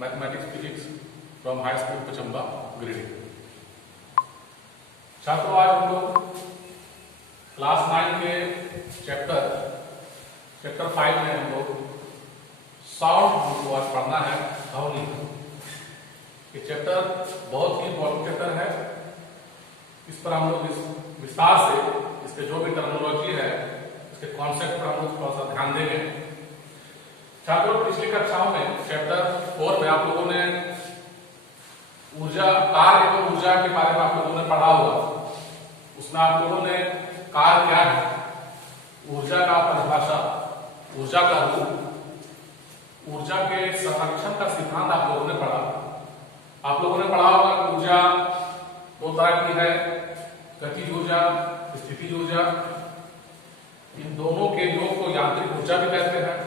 Mathematics physics from high school Pachamba Giridih. छात्रों, आज हम लोग क्लास 9 के चैप्टर 5 में हम लोग साउंड को आज पढ़ना है, ध्वनि। ये चैप्टर बहुत ही इंपॉर्टेंट चैप्टर है। इस पर हम लोग इस विस्तार से इसके जो भी टर्मिनोलॉजी है, इसके कॉन्सेप्ट पर हम लोग थोड़ा सा ध्यान देंगे। छात्रों, पिछली कक्षाओं में चैप्टर 4 में आप लोगों ने ऊर्जा, कार्य एवं ऊर्जा के बारे में आप लोगों ने पढ़ा होगा। उसमें आप लोगों ने कार्य क्या है, ऊर्जा का परिभाषा, ऊर्जा का रूप, ऊर्जा के संरक्षण का सिद्धांत आप लोगों ने पढ़ा। आप लोगों ने पढ़ा होगा कि ऊर्जा दो तरह की है, गतिज ऊर्जा, स्थितिज ऊर्जा। इन दोनों के योग को यांत्रिक ऊर्जा भी कहते हैं।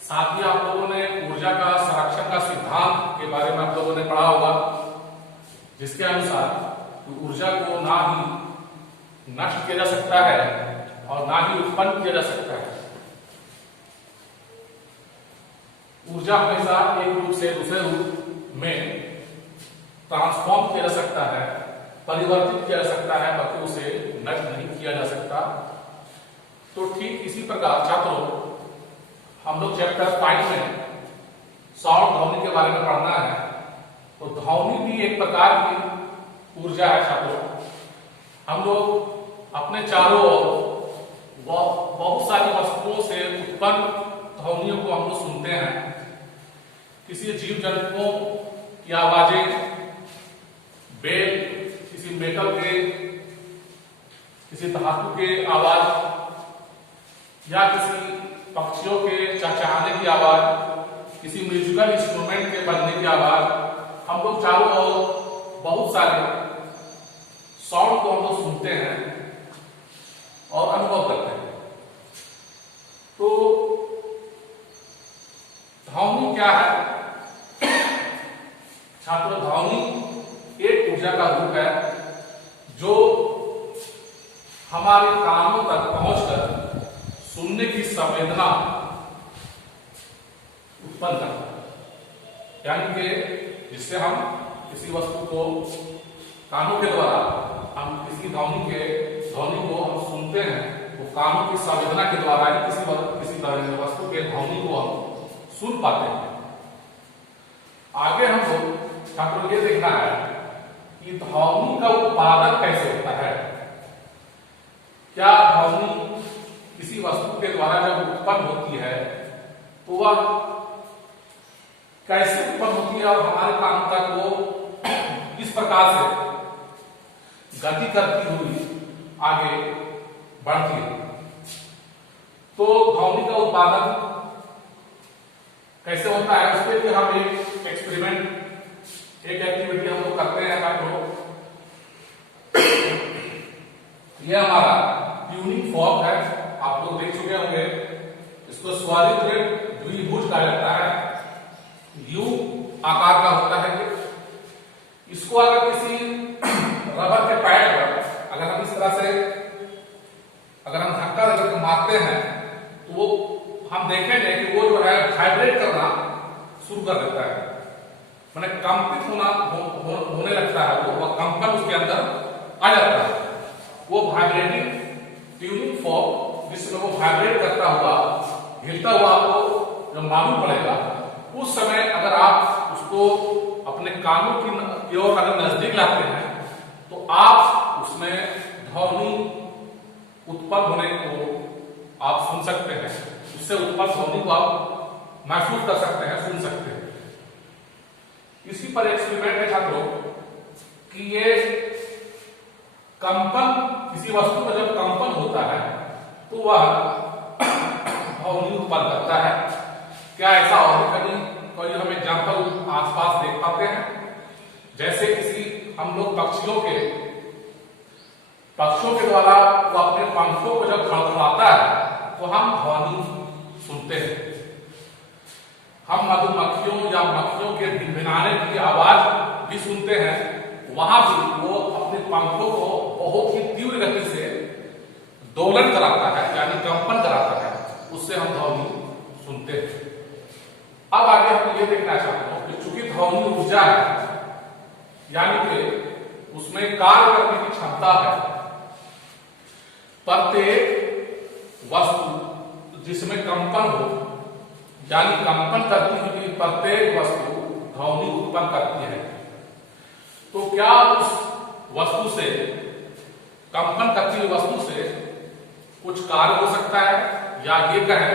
साथ ही आप लोगों ने ऊर्जा का संरक्षण का सिद्धांत के बारे में आप लोगों ने पढ़ा होगा, जिसके अनुसार ऊर्जा को ना ही नष्ट किया जा सकता है और ना ही उत्पन्न किया जा सकता है। ऊर्जा हमेशा एक रूप से दूसरे रूप में ट्रांसफॉर्म किया जा सकता है, परिवर्तित किया जा सकता है, बाकी उसे नष्ट नहीं किया जा सकता। तो ठीक इसी प्रकार छात्रों, हम लोग चैप्टर 5 में साउंड, ध्वनि के बारे में पढ़ना है। तो ध्वनि भी एक प्रकार की ऊर्जा है छात्रों। हम लोग अपने चारों ओर बहुत सारी वस्तुओं से उत्पन्न ध्वनियों को हम लोग सुनते हैं। किसी जीव जंतुओं की आवाजें, बेल, किसी मेटल के, किसी धातु के आवाज, या किसी पक्षियों के चहचहाने की आवाज, किसी म्यूजिकल इंस्ट्रूमेंट के बजने की आवाज। हम लोग चारों ओर बहुत सारे साउंड को हम लोग सुनते हैं और अनुभव करते हैं। तो ध्वनि क्या है छात्रों? ध्वनि एक ऊर्जा का रूप है जो हमारे कानों तक पहुंचकर सुनने की संवेदना उत्पन्न करता है। यानी कि जिससे हम किसी वस्तु को कानों के द्वारा, हम किसी ध्वनि को हम सुनते हैं, वो कानों की संवेदना के द्वारा किसी वस्तु के ध्वनि को हम सुन पाते हैं। आगे हम लोग छात्रों ये देखना है कि ध्वनि का उत्पादन कैसे होता है। क्या ध्वनि किसी वस्तु के द्वारा जब उत्पन्न होती है तो वह कैसे उत्पन्न होती है और हमारे कान तक वो किस प्रकार से गति करती हुई आगे बढ़ती है। तो ध्वनि का उत्पादन कैसे होता है, उसके लिए हम एक एक्सपेरिमेंट, एक एक्टिविटी हम लोग करते हैं। यह हमारा ट्यूनिंग फॉर्क है, आप लोग देख चुके होंगे। इसको स्वरित्र द्विभुज कहा जाता है, यू आकार का होता है। इसको अगर किसी रबर के पैड पर अगर हम इस तरह से अगर हम धक्का देकर के मारते हैं तो वो हम देखेंगे कि वो जो है वाइब्रेट करना शुरू कर देता है, माने कंपित होने लगता है। वो कंपन उसके अंदर आ जाता है। वो वाइब्रेटिंग ट्यूनिंग फॉर्क जिसमें वो वाइब्रेट करता हुआ, हिलता हुआ आपको जब मालूम पड़ेगा, उस समय अगर आप उसको अपने कानों की ओर अगर नजदीक लाते हैं तो आप उसमें ध्वनि उत्पन्न होने को आप सुन सकते हैं। उससे उत्पन्न ध्वनि को आप महसूस कर सकते हैं, सुन सकते हैं। इसी पर एक्सपेरिमेंट है छात्रों कि ये कंपन, किसी वस्तु का जब कंपन होता है तो वह ध्वनि उत्पन्न करता है। क्या ऐसा और भी कोई हम एग्जाम्पल आसपास देख पाते हैं? जैसे किसी हम लोग पक्षियों के द्वारा वो अपने पंखों को जब खड़खड़ाता है तो हम ध्वनि सुनते हैं। हम मधुमक्खियों या मक्खियों के भिनभिनाने की आवाज भी सुनते हैं। वहां भी वो अपने पंखों को बहुत ही तीव्र गति से दोलन कराता है, यानी कंपन कराता है, उससे हम ध्वनि सुनते हैं। अब आगे हम ये देखना चाहते हैं कि चूंकि ध्वनि ऊर्जा है, यानी कि उसमें कार्य करने की क्षमता है, प्रत्येक वस्तु जिसमें कंपन हो, यानी कंपन करती हुई प्रत्येक वस्तु ध्वनि उत्पन्न करती है, तो क्या उस वस्तु से, कंपन करती हुई वस्तु से कुछ कार्य हो सकता है, या ये कहें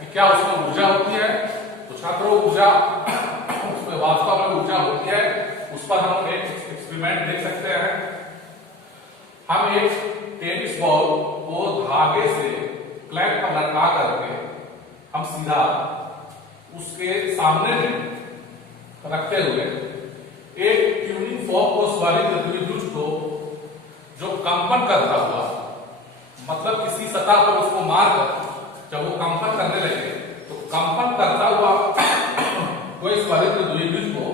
कि क्या उसमें ऊर्जा होती है? तो छात्रों, ऊर्जा उसमें वास्तव में ऊर्जा होती है। उस पर हम एक एक्सपेरिमेंट देख सकते हैं। हम एक टेनिस बॉल को धागे से क्लैंप पर लटका करके हम सीधा उसके सामने में रखते हुए एक ट्यूनिंग फॉर्क को स्वरित द्विभुज को जो कंपन करता हुआ, मतलब किसी सतह पर उसको मारकर जब वो कंपन करने लगे, तो कंपन करता हुआ कोई स्वरित द्विभुज को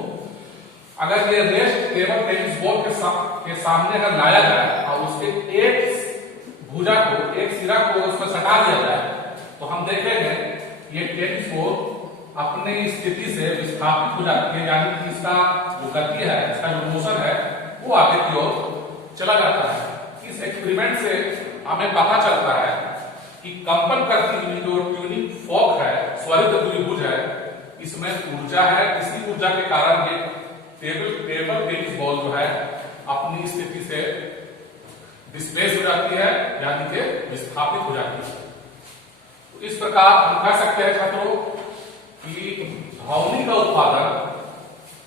अगर ये रेस्ट टेबल टेनिस बॉल के सामने अगर लाया जाए और उसके एक भुजा को, एक सिरा को उसमें सटा दिया जाए, तो हम देखेंगे ये टेनिस बॉल अपनी स्थिति से विस्थापित हो जाती है, यानी कि इसका जो गति है, इसका जो मोशन है, वो आगे की ओर चला जाता है। इस एक्सपेरिमेंट से हमें पता चलता है कि कंपन करती हुई जो ट्यूनिंग फॉर्क है, स्वरित द्विभुज है, इसमें ऊर्जा है। इसी ऊर्जा के कारण ये टेबल टेनिस बॉल जो है अपनी स्थिति से डिस्प्लेस हो जाती है, यानी कि विस्थापित हो जाती है। तो इस प्रकार हम कह सकते हैं छात्रों कि ध्वनि का उत्पादन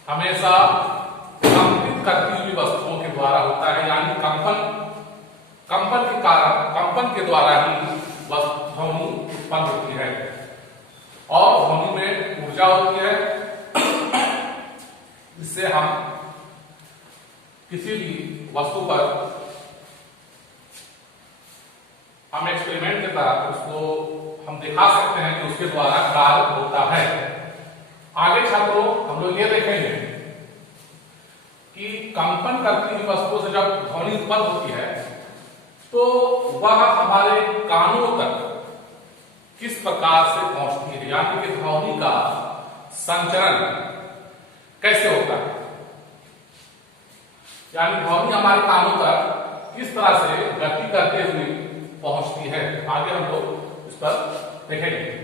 हमेशा कंपित करती हुई वस्तुओं के द्वारा होता है, यानी कंपन के कारण, कंपन के द्वारा ही ध्वनि उत्पन्न होती है। और ध्वनि में ऊर्जा होती है, जिससे हम किसी भी वस्तु पर हम एक्सपेरिमेंट के तहत उसको हम दिखा सकते हैं कि उसके द्वारा कार्य होता है। आगे छात्रों हम लोग ये देखेंगे कि कंपन करती हुई वस्तुओं से जब ध्वनि उत्पन्न होती है, तो वह हमारे कानों तक किस प्रकार से पहुंचती है, यानी कि ध्वनि का संचरण कैसे होता है, यानी ध्वनि हमारे कानों तक किस तरह से गति करते हुए पहुंचती है। आगे हम लोग इस पर देखेंगे।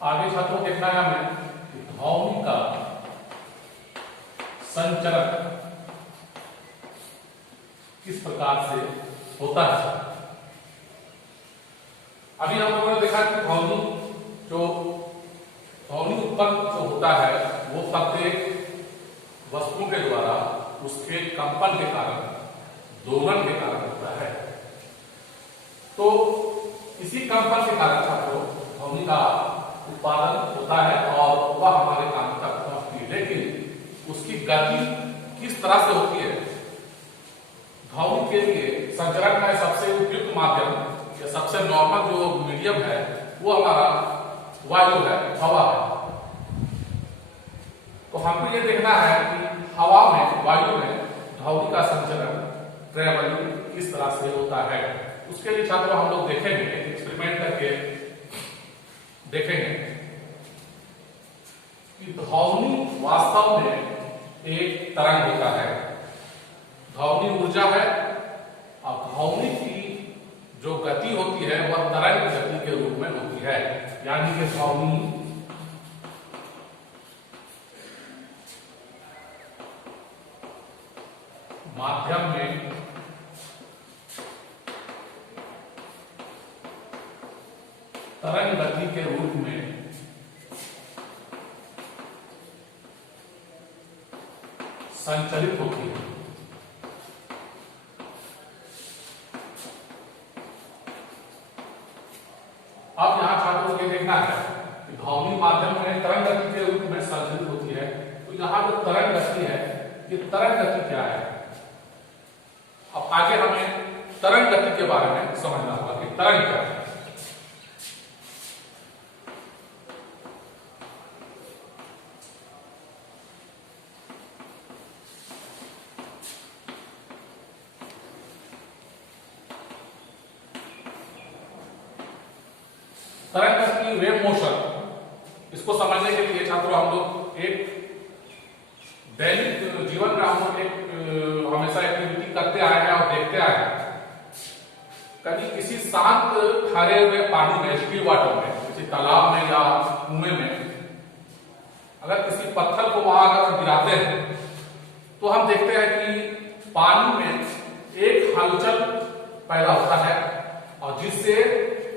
आगे छात्रों देखना है हमें ध्वनि का संचरण किस प्रकार से होता है। अभी हम लोगों ने देखा कि ध्वनि उत्पन्न जो होता है वो प्रत्येक वस्तुओं के द्वारा उसके कंपन के कारण, दोलन के कारण होता है। तो इसी कंपन के कारण छात्रों ध्वनि का उत्पादन होता है और वह हमारे कान तक पहुंचती है। लेकिन उसकी गति किस तरह से होती है? ध्वनि के लिए संचरण का सबसे उपयुक्त माध्यम या सबसे नॉर्मल जो मीडियम है वो हमारा वायु है, हवा है। तो हमको ये देखना है कि हवा में, वायु में ध्वनि का संचरण, ट्रेवलिंग किस तरह से होता है। उसके लिए छात्रों हम लोग देखेंगे, एक्सपेरिमेंट करके देखेंगे कि ध्वनि वास्तव में एक तरंग होता है। ध्वनि ऊर्जा है और ध्वनि की जो गति होती है वह तरंग गति के रूप में होती है, यानी कि ध्वनि माध्यम में तरंग गति के रूप में संचलित होती है। अब यहां छात्रों को देखना है कि ध्वनि माध्यम में तरंग गति के रूप में संचलित होती है। तो यहां जो तरंग गति है, ये तरंग गति क्या है? अब आगे हमें तरंग गति के बारे में समझना होगा कि तरंग क्या है। तरंग गति, वेव मोशन, इसको समझने के लिए छात्रों हम लोग एक दैनिक जीवन में हम लोग एक हमेशा एक्टिविटी करते आए हैं और देखते आए हैं। कभी किसी शांत ठहरे हुए पानी में, स्टिल वाटर में, किसी तालाब में या कुएं में अगर किसी पत्थर को वहां अगर गिराते हैं तो हम देखते हैं कि पानी में एक हलचल पैदा होता है और जिससे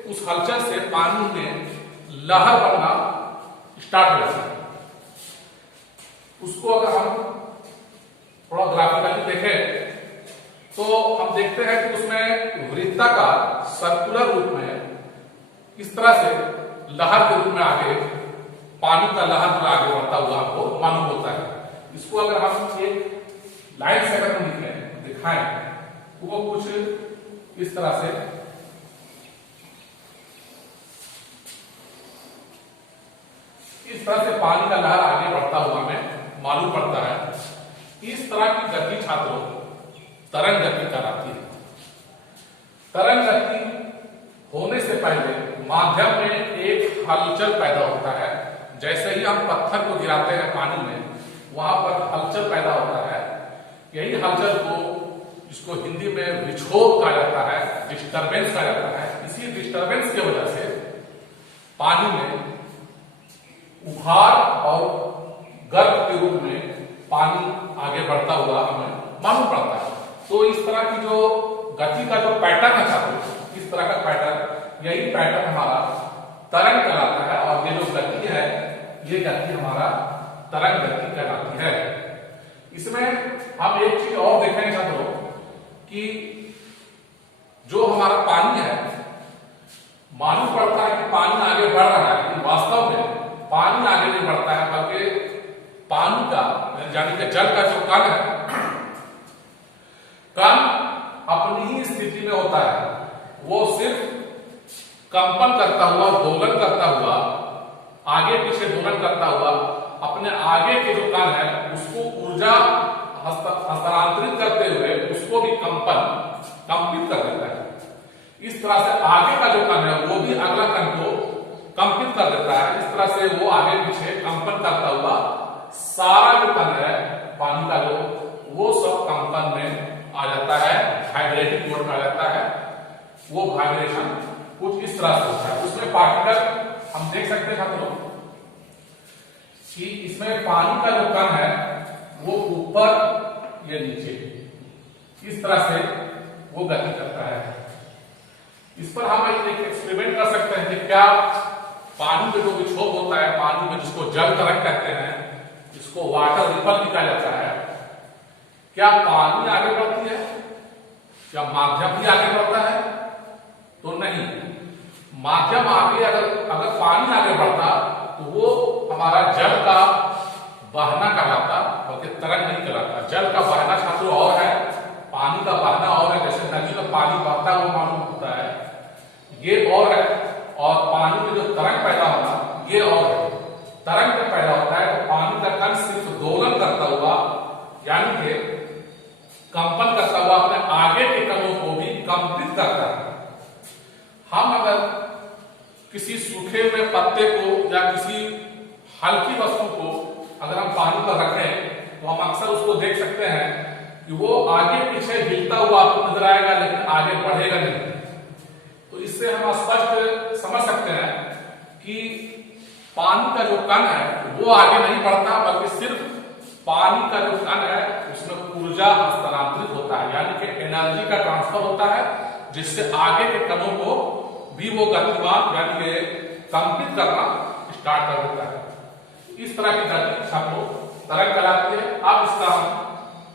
उस हलचल से पानी में लहर बनना स्टार्ट हो जाती है। उसको अगर हम थोड़ा ग्राफिकली देखें तो हम देखते हैं कि उसमें वृत्ताकार सर्कुलर रूप में इस तरह से लहर के रूप में आगे पानी का लहर में आगे बढ़ता हुआ आपको मालूम होता है। इसको अगर हम एक लाइन से अगर हम दिखाएं तो वो कुछ इस तरह से पानी का लहर आगे बढ़ता हुआ हमें मालूम पड़ता है। इस तरह की गति छात्रों तरंग गति कहलाती है। तरंग गति होने से पहले माध्यम में एक हलचल पैदा होता है। जैसे ही हम पत्थर को गिराते हैं पानी में, वहां पर हलचल पैदा होता है। यही हलचल को, जिसको हिंदी में विक्षोभ कहा जाता है, डिस्टरबेंस कहा जाता है, इसी डिस्टरबेंस की वजह से पानी में उभार और गर्भ के रूप में पानी आगे बढ़ता हुआ हमें मालूम पड़ता है। तो इस तरह की जो गति का जो पैटर्न है छात्रों, इस तरह का पैटर्न, यही पैटर्न हमारा तरंग कहलाता है। और ये जो गति है, ये गति हमारा तरंग गति कहलाती है। इसमें हम एक चीज और देखेंगे छात्रों कि जो हमारा पानी है, मालूम पड़ता है कि पानी आगे बढ़ रहा है, लेकिन वास्तव में पानी आगे नहीं बढ़ता है, बल्कि पानी का यानी कि जल का जो कण है, कण अपनी ही स्थिति में होता है। वो सिर्फ कंपन करता हुआ, दोलन करता हुआ, आगे पीछे दोलन करता हुआ अपने आगे के जो कण है उसको ऊर्जा हस्तांतरित करते हुए उसको भी कंपित कर देता है। इस तरह से आगे का जो कण है वो भी अगला कण को कंपित कर देता है। इस तरह से वो आगे पीछे कंपन करता हुआ सारा जो कण है पानी का, जो वो सब कंपन में आ जाता है, वाइब्रेटिंग मोड में आ जाता है। वो वाइब्रेशन कुछ इस तरह से होता है। उसमें पार्टिकल हम देख सकते हैं छात्रों कि इसमें पानी का जो कण है वो ऊपर या नीचे इस तरह से वो गति करता है। इस पर हम एक एक्सपेरिमेंट कर सकते हैं कि क्या पानी में जो विक्षोभ होता है, पानी में जिसको जल तरंग कहते हैं, जिसको वाटर रिपल भी कहा जाता है, क्या पानी आगे बढ़ती है? क्या माध्यम भी आगे बढ़ता है? तो नहीं। माध्यम आगे अगर पानी आगे बढ़ता तो वो हमारा जल का बहना कहलाता, बल्कि तरंग नहीं कहलाता। जल का बहना छात्रों और है, पानी का बहना और है। जैसे नदी में पानी बहता हुआ मालूम होता है, ये और है। और पानी में जो तरंग पैदा होना, ये और है। तरंग जब पैदा होता है तो पानी का कण सिर्फ दोलन करता हुआ, यानी कि कंपन करता हुआ अपने आगे के कणों को भी कंपित करता है। हम अगर किसी सूखे हुए पत्ते को या किसी हल्की वस्तु को अगर हम पानी पर रखें तो हम अक्सर उसको देख सकते हैं कि वो आगे पीछे हिलता हुआ आपको नजर आएगा, लेकिन आगे बढ़ेगा नहीं। तो इससे हम स्पष्ट समझ सकते हैं कि पानी का जो कण है वो आगे नहीं बढ़ता, बल्कि सिर्फ पानी का जो कण है उसमें ऊर्जा हस्तांतरित होता है, यानी कि एनर्जी का ट्रांसफर होता है, जिससे आगे के कणों को भी वो गतिमान यानी कि कंपित करना स्टार्ट कर देता है। इस तरह की गति छात्रों तरंग कहलाती है। अब इसका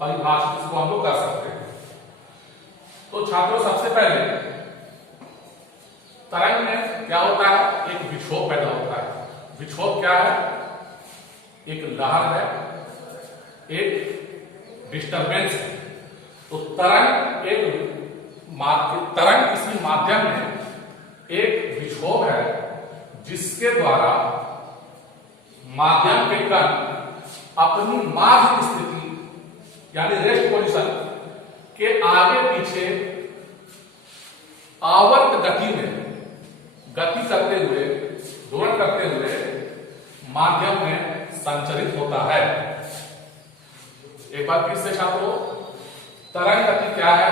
परिभाषित इसको हम लोग कर सकते हैं। तो छात्रों सबसे पहले तरंग में क्या होता है? एक विक्षोभ पैदा होता है। विक्षोभ क्या है? एक लहर है, एक डिस्टरबेंस है। तो तरंग एक तरंग किसी माध्यम में एक विक्षोभ है जिसके द्वारा माध्यम के कण अपनी माध्य स्थिति यानी रेस्ट पोजीशन के आगे पीछे आवर्त गति में गति करते हुए दोलन करते हुए माध्यम में संचरित होता है। एक बार फिर से छात्रों, तरंग गति क्या है?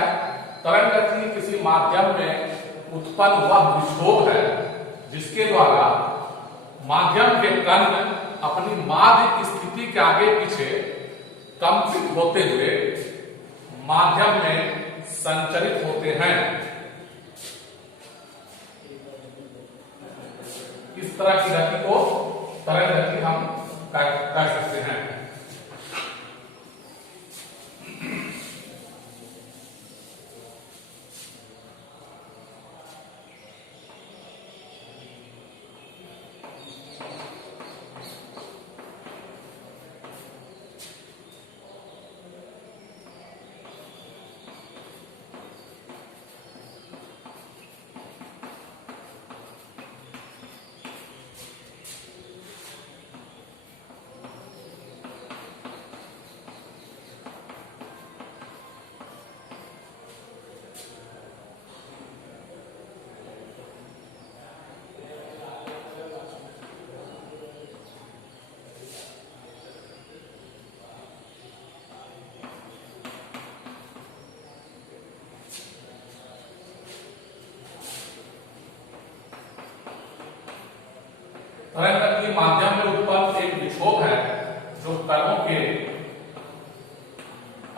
तरंग गति किसी माध्यम में उत्पन्न वह विक्षोभ है जिसके द्वारा माध्यम के कण अपनी माध्य स्थिति के आगे पीछे कंपित होते हुए माध्यम में संचरित होते हैं। इस तरह की गति को तरंग गति हम कह सकते हैं। तरंग के माध्यम में उत्पन्न एक विक्षोभ है जो कणों के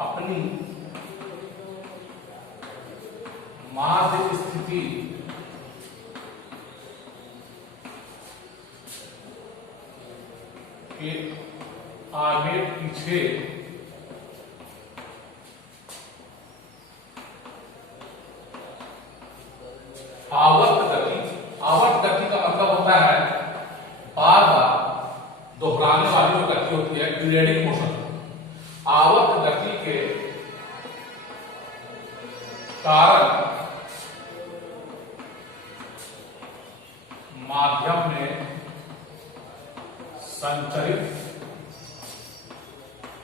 अपनी माध्य स्थिति के आगे पीछे आवर्त गति का मतलब होता है बार बार दोहराने वाली जो गति होती है, पीरियडिक मोशन। आवर्त गति के कारण माध्यम में संचरित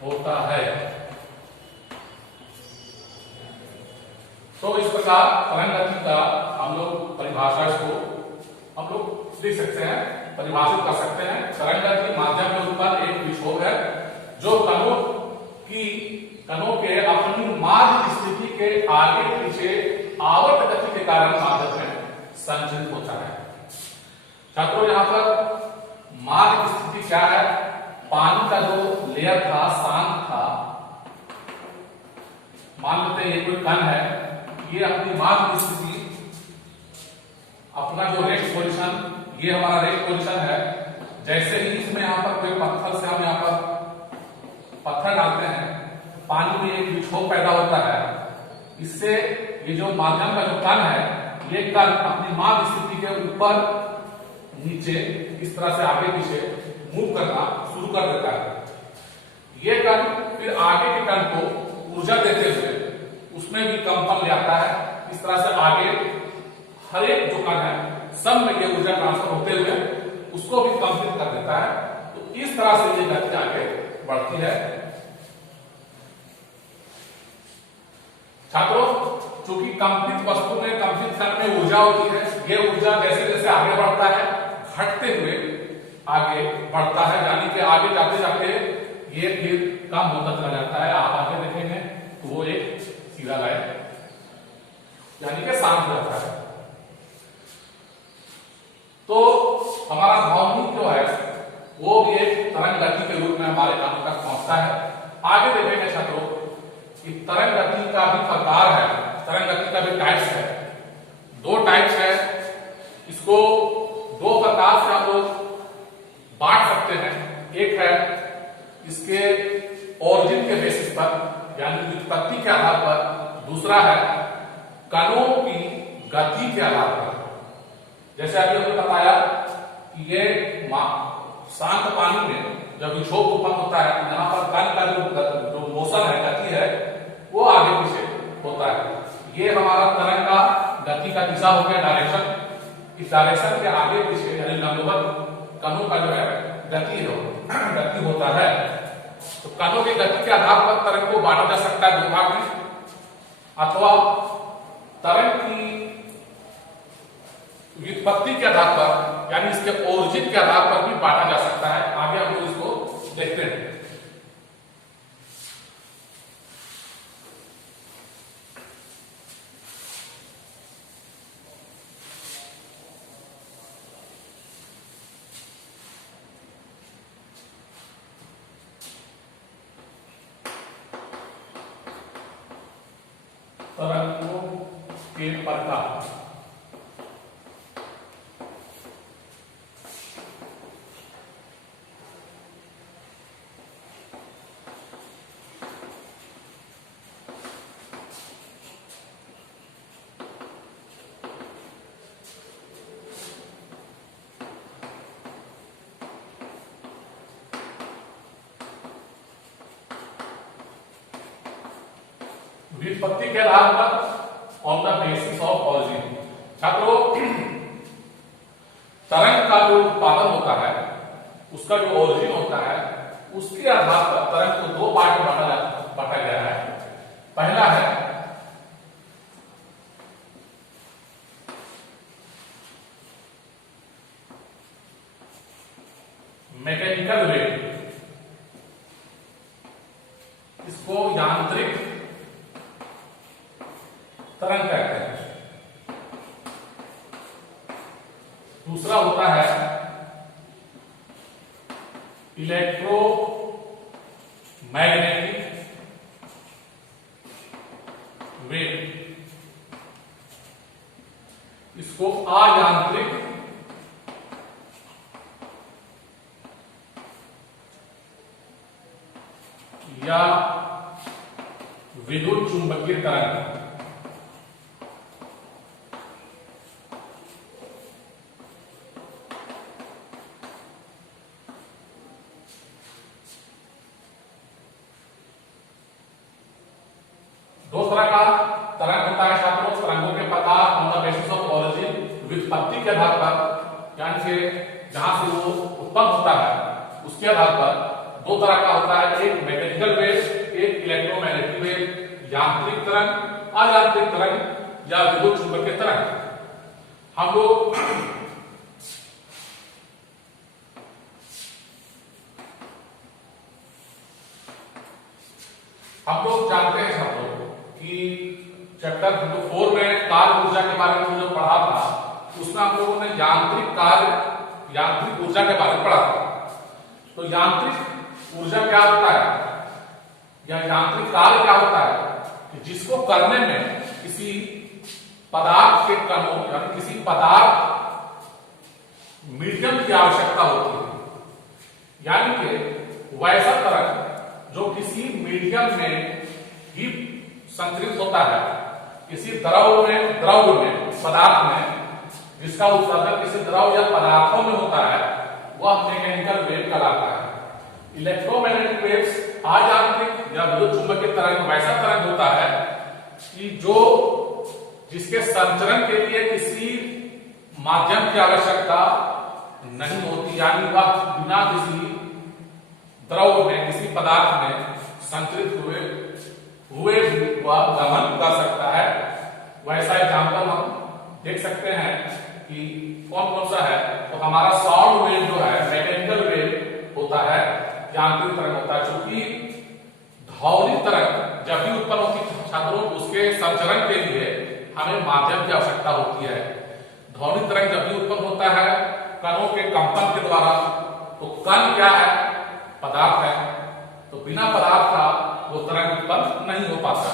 होता है। तो इस प्रकार तरंग गति का हम लोग परिभाषा इसको हम लोग लिख सकते हैं, परिभाषित कर सकते हैं। तरंग गति माध्यम में उत्पन्न एक विक्षोभ है जो कणों के अपनी माध्य स्थिति के आगे पीछे आवर्त गति के कारण माध्यम में संचरित होता है। छात्रों, यहाँ पर माध्य स्थिति क्या है? पानी का जो लेयर था, शांत था, मान लेते हैं ये कोई कण है, ये अपनी माध्य स्थिति, अपना जो रेस्ट पोजीशन, ये हमारा रेस्ट पोजीशन है। जैसे ही इसमें यहाँ पर कोई पत्थर से हम यहाँ पर पत्थर डालते हैं, पानी में एक विक्षोभ पैदा होता है। इससे ये जो माध्यम का जो कण है, ये कण अपनी माध्य स्थिति के ऊपर नीचे इस तरह से आगे पीछे मूव करना शुरू कर देता है। ये कण फिर आगे के कण को ऊर्जा देते हुए उसमें भी कंपन ले आता है। इस तरह से आगे हर एक जो कण है सब में ये ऊर्जा ट्रांसफर होते हुए उसको भी कंपित कर देता है। तो इस तरह से ये गति आगे बढ़ती है। छात्रों, चूंकि कंपित वस्तु में, कंपित कण में ऊर्जा होती है, ये ऊर्जा जैसे जैसे आगे बढ़ता है घटते हुए आगे बढ़ता है, यानी कि आगे जाते जाते ये फिर कम होता चला जाता है। आप आगे देखेंगे तो वो एक सीधा लाइन यानी कि शांत हो जाता है। तो हमारा ध्वनि जो है वो भी एक तरंग गति के रूप में हमारे कानों तक पहुंचता है। आगे देखेंगे छात्रों कि तरंग गति का भी प्रकार है, तरंग गति का भी टाइप्स है। दो टाइप्स है, इसको दो प्रकार से हम लोग बांट सकते हैं। एक है इसके ओरिजिन के बेसिस पर यानी व्युत्पत्ति के आधार पर, दूसरा है कणों की गति के आधार पर। जैसे अभी हमने बताया कि ये शांत पानी में जब विक्षोभ उत्पन्न होता है, यहाँ पर कण का जो मोशन है, गति है, वो आगे पीछे होता है। ये हमारा तरंग का गति का दिशा हो गया, डायरेक्शन। इस डायरेक्शन के आगे पीछे यानी लंबवत कणों का जो है गति होता है। तो कणों की गति के आधार पर तरंग को बांटा जा सकता है दो भाग में, अथवा तरंग की व्युत्पत्ति के आधार पर यानी इसके ओरिजिन के आधार पर भी बांटा जा सकता है। आगे हम लोग इसको देखते हैं। तरंगों के प्रकार। व्युत्पत्ति के आधार पर on the basis of origin. छात्रों, तरंग का जो उत्पादन होता है उसका जो ओरिजिन होता है उसके आधार पर तरंग को दो पार्ट में बांटा गया है। पहला है मैकेनिकल वेव, इसको यांत्रिक तरंग कहते हैं। दूसरा होता है इलेक्ट्रोमैग्नेटिक वेव, इसको अयांत्रिक या विद्युत चुंबकीय तरंग। दो तरह का तरंग होता है छात्रों। तरंगों के प्रकार on the basis of origin, व्युत्पत्ति के आधार पर यानी से जहां से वो उत्पन्न होता है उसके आधार पर दो तरह का होता है, एक मैकेनिकल वेव, एक इलेक्ट्रोमैग्नेटिक वेव, यांत्रिक तरंग, अयांत्रिक तरंग या विद्युत चुंबकीय तरंग। हम लोग जानते हैं छात्रों कि चैप्टर 4 में कार्य ऊर्जा के बारे में जो पढ़ा था उसमें हम लोगों ने यांत्रिक ऊर्जा के बारे में पढ़ा था। तो यांत्रिक ऊर्जा क्या होता है या यांत्रिक कार्य क्या होता है कि जिसको करने में किसी पदार्थ के कणों या किसी पदार्थ मीडियम की आवश्यकता होती है, यानी कि वैसा तरंग जो किसी मीडियम में ही संचरित होता है, किसी द्रव में पदार्थ में जिसका उत्सर्जन किसी द्रव या पदार्थों में होता है वह मैकेनिकल वेव कहलाता है। इलेक्ट्रोमैग्नेटिक वेव्स अयांत्रिक या विद्युत चुंबकीय तरंग वैसा तरंग होता है कि जो जिसके संचरण के लिए किसी माध्यम की आवश्यकता नहीं होती, यानी वह बिना किसी द्रव में किसी पदार्थ में संचरित हुए भी वह गमन कर सकता है। वैसा एग्जाम्पल हम देख सकते हैं कि कौन कौन सा है। तो हमारा साउंड वेव जो है मैकेनिकल वेव होता है, यांत्रिक तरंग होता है। चूंकि ध्वनि तरंग जब भी उत्पन्न होती है छात्रों उसके संचरण के लिए हमें माध्यम की आवश्यकता होती है। ध्वनि तरंग जब भी उत्पन्न होता है कणों के कंपन के द्वारा, तो कण क्या है? पदार्थ है। तो बिना पदार्थ का वो तरंग उत्पन्न नहीं हो पाता,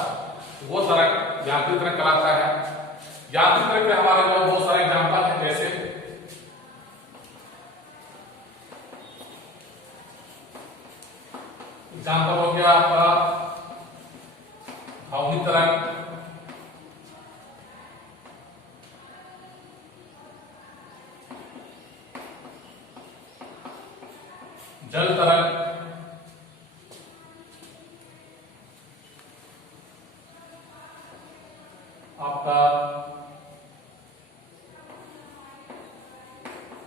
वो तरंग यांत्रिक तरंग कहलाता है। यांत्रिक तरंग के हमारे पास बहुत सारे एग्जाम्पल हैं, जैसे एग्जाम्पल हो गया आपका ध्वनि तरंग, जल तरंग,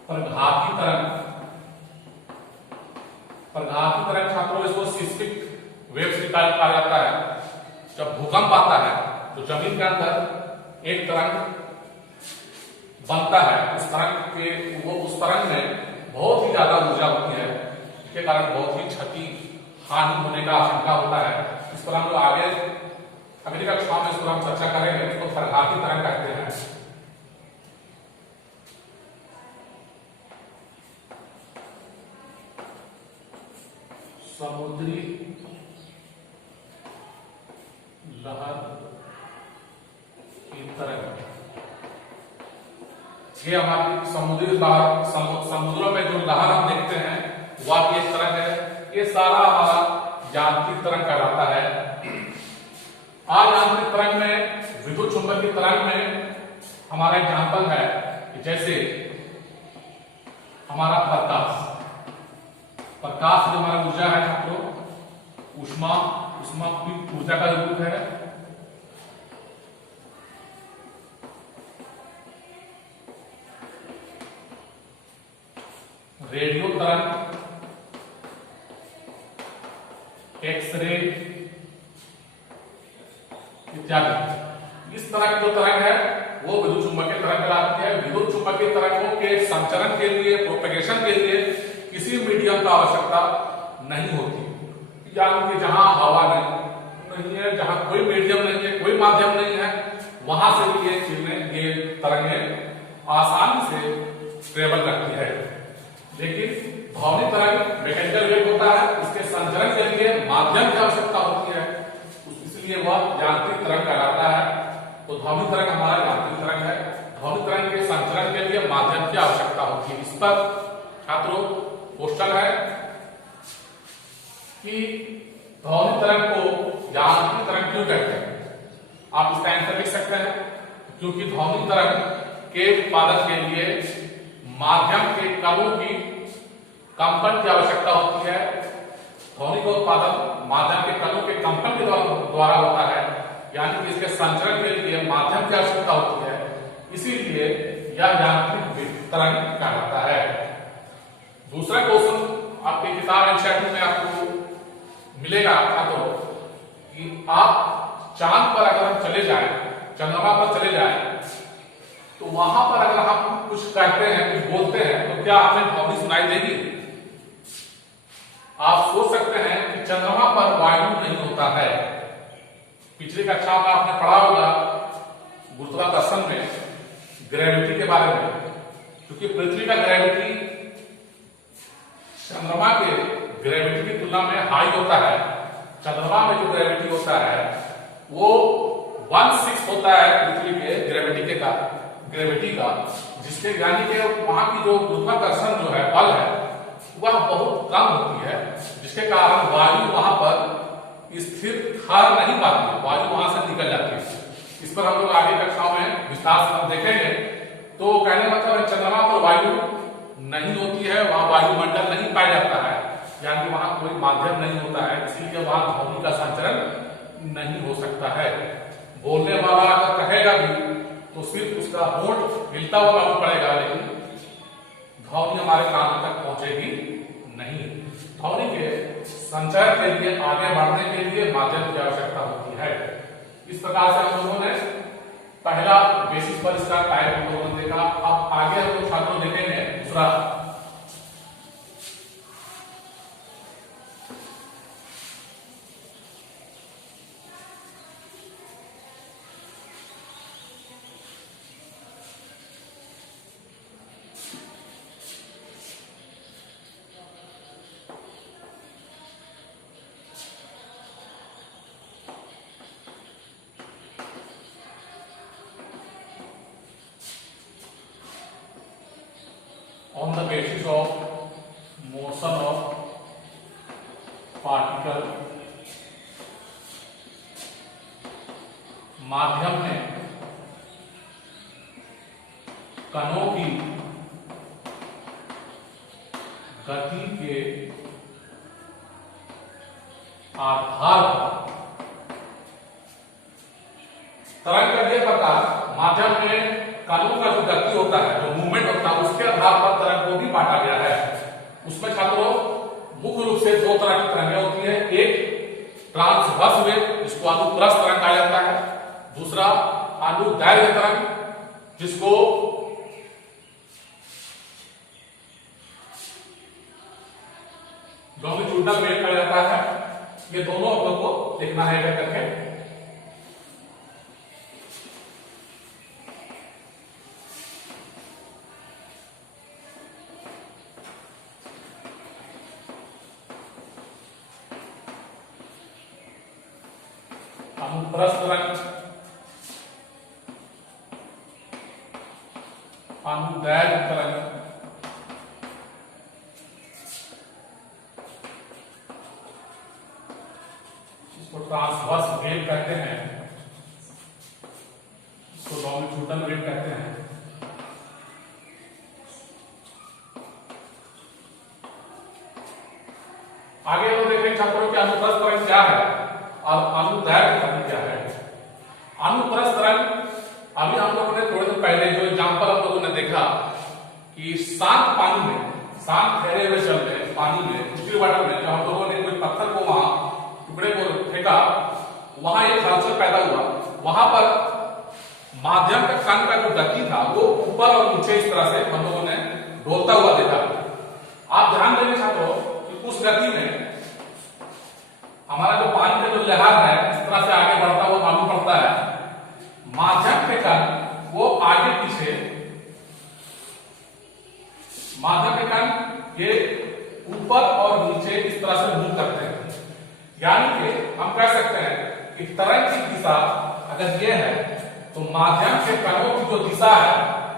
प्रघाती तरंग, प्रघाती तरंग छात्रों इसको सिस्मिक वेव्स कहा जाता है। जब भूकंप आता है तो जमीन के अंदर एक तरंग बनता है, उस तरंग में बहुत ही ज्यादा ऊर्जा होती है, इसके कारण बहुत ही क्षति हानि होने का आशंका होता है। इस पर हम लोग आगे अगली कक्षा में इसको हम चर्चा करेंगे। इसको प्रघाती तरंग कहते हैं। समुद्री लहर की तरंग, ये हमारी समुद्री लहर, समुद्रों में जो लहर हम देखते हैं वह एक तरंग है। ये सारा हमारा यांत्रिक तरंग कहलाता है। आज यांत्रिक तरंग में, विद्युत चुंबकीय तरंग में हमारा एग्जाम्पल है कि जैसे हमारा प्रकाश, प्रकाश जो हमारा ऊर्जा है छात्रों, ऊष्मा की ऊर्जा का रूप है। रेडियो तरंग, एक्सरे इत्यादि। इस तरह की जो तरंग है वो विद्युत चुंबकीय तरंग कहलाती है। विद्युत चुंबकीय तरंगों के संचरण के लिए, प्रोपेगेशन के लिए किसी मीडियम का आवश्यकता नहीं होती, यानी कि जहां हवा नहीं है, जहां कोई मीडियम नहीं है, कोई माध्यम नहीं है, वहां से भी ये तरंगें आसानी से ट्रेवल करती है। लेकिन ध्वनि तरंग मैकेनिकल वेव होता है, उसके संचरण के लिए माध्यम की आवश्यकता होती है, इसलिए वह यांत्रिक तरंग कहलाता है। तो ध्वनि तरंग हमारा यांत्रिक तरंग है। ध्वनि तरंग के संचरण के लिए माध्यम की आवश्यकता होती है। इस पर छात्रों क्वेश्चन है कि ध्वनि तरंग को यांत्रिक तरंग क्यों कहते हैं? आप इसका आंसर लिख सकते हैं, क्योंकि ध्वनि तरंग के उत्पादन के लिए माध्यम के कणों की कंपन की आवश्यकता होती है। ध्वनि का उत्पादन माध्यम के कणों के कंपन के द्वारा होता है, यानी कि इसके संचरण के लिए माध्यम की आवश्यकता होती है, इसीलिए यह यांत्रिक तरंग कहलाता है। दूसरा क्वेश्चन आपके किताब एनसीईआरटी में आपको मिलेगा छात्रों कि आप चांद पर अगर हम चले जाएं, चंद्रमा पर चले जाएं, तो वहां पर अगर हम कुछ कहते हैं, कुछ बोलते हैं, तो क्या हमें ध्वनि सुनाई देगी? आप सोच सकते हैं कि चंद्रमा पर वायु नहीं होता है। पिछली कक्षा में आपने पढ़ा होगा गुरुत्वाकर्षण में ग्रेविटी के बारे में, क्योंकि पृथ्वी का ग्रेविटी चंद्रमा के ग्रेविटी की तुलना में हाई होता है। चंद्रमा में जो ग्रेविटी होता है वो 1/6 होता है पृथ्वी के ग्रेविटी का, जिसके यानी कि वहां की जो गुरुत्वाकर्षण जो है, बल है, वह बहुत कम होती है, जिसके कारण वायु वहां पर स्थिर ठहर नहीं पाती, वायु वहां से निकल जाती है। इस पर हम लोग आगे कक्षाओं में विस्तार से देखेंगे। तो कहने मतलब चंद्रमा पर वायु नहीं होती है, वहां वायुमंडल नहीं पाया जाता है, यानी कि वहां कोई माध्यम नहीं होता है, इसीलिए वहां ध्वनि का संचरण नहीं हो सकता है। बोलने वाला अगर कहेगा भी तो सिर्फ उसका होंठ हिलता हुआ मालूम पड़ेगा, लेकिन ध्वनि हमारे कानों तक पहुंचेगी नहीं। ध्वनि के संचार के लिए, आगे बढ़ने के लिए माध्यम की आवश्यकता होती है। इस प्रकार से हम लोगों ने पहला बेसिस पर इसका टाइप हम लोगों ने देखा। अब आगे हम लोग छात्रों देखेंगे दूसरा। On the basis of motion of particle, माध्यम में कणों की गति के आधार पर तरंग का यह प्रकार, माध्यम में कणों का जो गति होता है, जो मूवमेंट होता है, उसके आधार पर तरंग मुख्य रूप से दो तरह की तरंगें होती है, एक ट्रांसवर्स वेव जिसको अनुप्रस्थ तरंग कहा जाता है, दूसरा अनुदैर्घ्य तरंग जिसको लॉन्गिट्यूडनल वेव कहा जाता है। ये दोनों हम लोग को देखना है करके। अनुप्रस्थ तरंग, अनुदैर्घ्य तरंग, इसको ट्रांसवर्स वेव कहते हैं, इसको लॉन्गिट्यूडनल वेव कहते हैं। आगे हम देखेंगे छात्रों कि अनुप्रस्थ तरंग क्या है और अनुदैर्घ्य तरंग क्या है। अनुप्रस्थ तरंग अभी हम लोगों ने थोड़े दिन पहले जो एग्जांपल हम लोगों ने देखा कि शांत पानी में, शांत ठहरे हुए जल में, पानी में, स्टिल वाटर में, जब हम लोगों ने कोई पत्थर को वहां टुकड़े को फेंका, वहां एक हलचल पैदा हुआ, वहां पर माध्यम के कण का जो गति था वो ऊपर और नीचे इस तरह से हम लोगों ने डोलता हुआ देखा। आप ध्यान देंगे छात्रों कि उस गति में हमारा जो पानी का जो लहर है इस तरह से आगे बढ़ता हुआ मालूम पड़ता है। माध्यम के कण वो आगे पीछे, माध्यम के कण ये ऊपर और नीचे इस तरह से मूव करते हैं। यानी कि हम कह सकते हैं कि तरंग की दिशा अगर ये है तो माध्यम के कणों की जो दिशा है,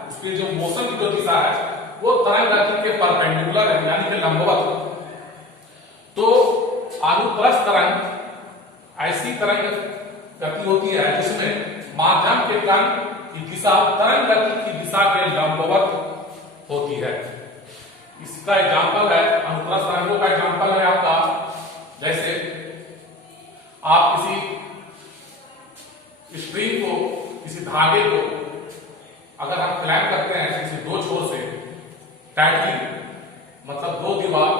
उसकी जो मोशन की जो दिशा है वो तरंग गति के परपेंडिकुलर है, यानी कि लंबवत। तो अनुप्रस्थ तरंग ऐसी तरंग गति होती है जिसमें माध्यम के कण की दिशा तरंग गति की दिशा के लंबवत होती है। इसका एग्जांपल है, अनुप्रस्थ तरंगों का एग्जांपल है आपका, जैसे आप किसी स्ट्रिंग को, किसी धागे को अगर हम क्लैंप करते हैं किसी दो छोर से टाइटली, मतलब दो दीवार,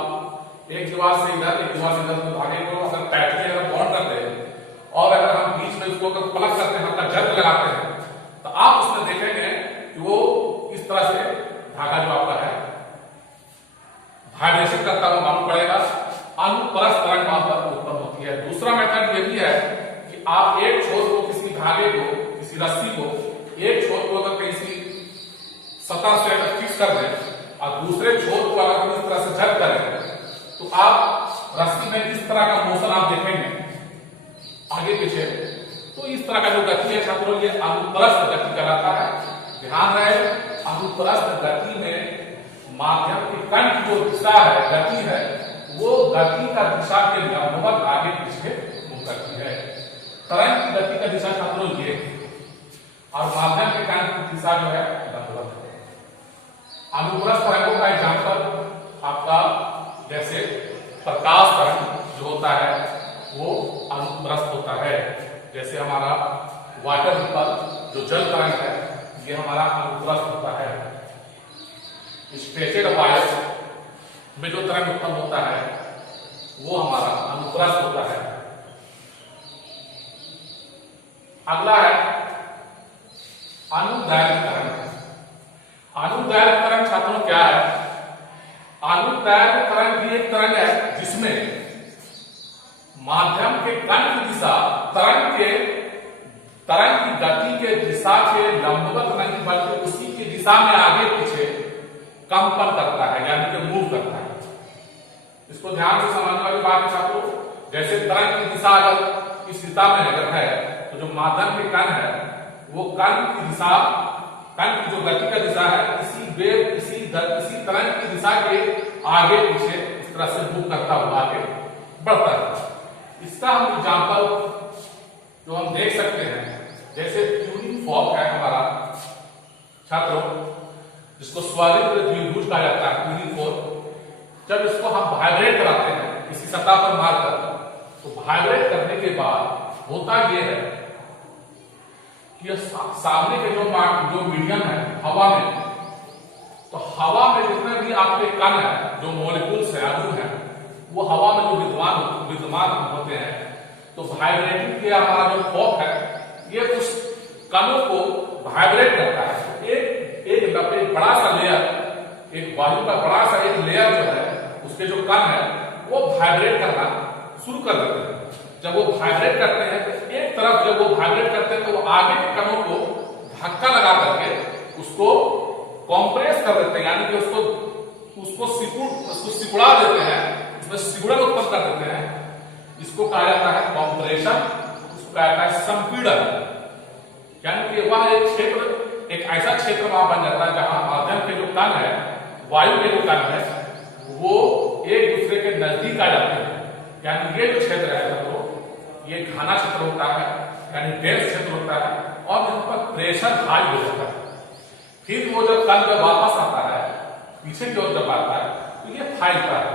एक दीवार से इधर एक दीवार से इधर, तो धागे को अगर टाइटली अगर बॉन्ड करते हैं और अगर हम बीच में उसको अगर प्लग करते हैं, मतलब जर्क लगाते हैं, तो आप उसमें देखेंगे कि वो इस तरह से धागा जो आपका है वाइब्रेशन करता हुआ मालूम पड़ेगा। अनुप्रस्थ तरंग वहां पर उत्पन्न होती है। दूसरा मेथड ये भी है कि आप एक छोर को, किसी धागे को, किसी रस्सी को, एक छोर को अगर किसी सतह से अगर फिक्स कर दें और दूसरे छोर को अगर हम इस तरह से जर्क करें तो आप रस्सी में इस तरह का मोशन आप देखेंगे आगे पीछे। तो इस तरह का जो गति है छात्रों, ये अनुप्रस्थ गति कहलाता है। ध्यान रहे, अनुप्रस्थ गति में माध्यम के कण की जो दिशा है, गति है, वो गति का दिशा के लंबवत आगे पीछे मूव करती है। तरंग की गति का दिशा छात्रों ये और माध्यम के कण की दिशा जो है लंबवत है। अनुप्रस्थ तरंगों का एग्जांपल आपका जैसे प्रकाश तरंग जो होता है वो अनुप्रस्थ होता है। जैसे हमारा वाटर रिपल जो जल तरंग है ये हमारा अनुप्रस्थ होता है। स्ट्रेचेड वायर में जो तरंग उत्पन्न होता है वो हमारा अनुप्रस्थ होता है। अगला है अनुदैर्घ्य तरंग। अनुदैर्घ्य तरंग छात्रों क्या है? अनुदैर्घ्य तरंग भी एक तरंग है जिसमें माध्यम के कण की दिशा तरंग की गति के दिशा के लंबवत नहीं बल्कि उसी की दिशा में आगे पीछे कंपन करता है, यानी कि मूव करता है। इसको ध्यान से समझने वाली बात है छात्रों। जैसे तरंग की दिशा अगर इस दिशा में अगर है तो जो माध्यम के कण है वो कण की दिशा, कण की जो गति का दिशा है इसी तरंग की दिशा के आगे पीछे इस तरह से मूव करता हुआ आगे बढ़ता है। इसका हम एग्जांपल जो हम देख सकते हैं, जैसे ट्यूनिंग फॉर्क है हमारा छात्रों, जिसको स्वरित द्विभुज कहा जाता है। ट्यूनिंग फॉर्क जब इसको हम वाइब्रेट कराते हैं किसी सतह पर मारकर, तो वाइब्रेट करने के बाद होता यह है कि सामने के जो मीडियम है हवा में, तो हवा में जितने भी आपके कण है, जो मॉलिक्यूल्स है, अणु है, वो हवा में जो विद्यमान होते हैं, तो वाइब्रेटिंग के हमारा जो फॉक है ये उस कणों को वाइब्रेट करता है। एक बड़ा सा लेयर, एक वायु का बड़ा सा एक लेयर जो है, उसके जो कण है वो वाइब्रेट करना शुरू कर देते हैं। जब वो वाइब्रेट करते हैं तो एक तरफ जब वो वाइब्रेट करते हैं तो वो आगे के कणों को धक्का लगा करके उसको कॉम्प्रेस कर देते हैं, यानी कि उसको सिकुड़ा देते हैं, उसमें सिकुड़न उत्पन्न कर देते हैं। इसको कहा जाता है कॉम्प्रेशन, उसको कहा जाता है संपीड़न। यानी कि वह एक क्षेत्र, एक ऐसा क्षेत्र वहां बन जाता है जहां माध्यम के जो कण है, वायु के जो कण है, वो एक दूसरे के नजदीक आ जाते हैं। यानी ये जो क्षेत्र है तो ये घना क्षेत्र होता है, यानी डेंस क्षेत्र होता है, और यहाँ पर प्रेशर हाई हो जाता है। फिर वो जब कण जब वापस आता है, पीछे की ओर जब आता है, तो ये फैलता है।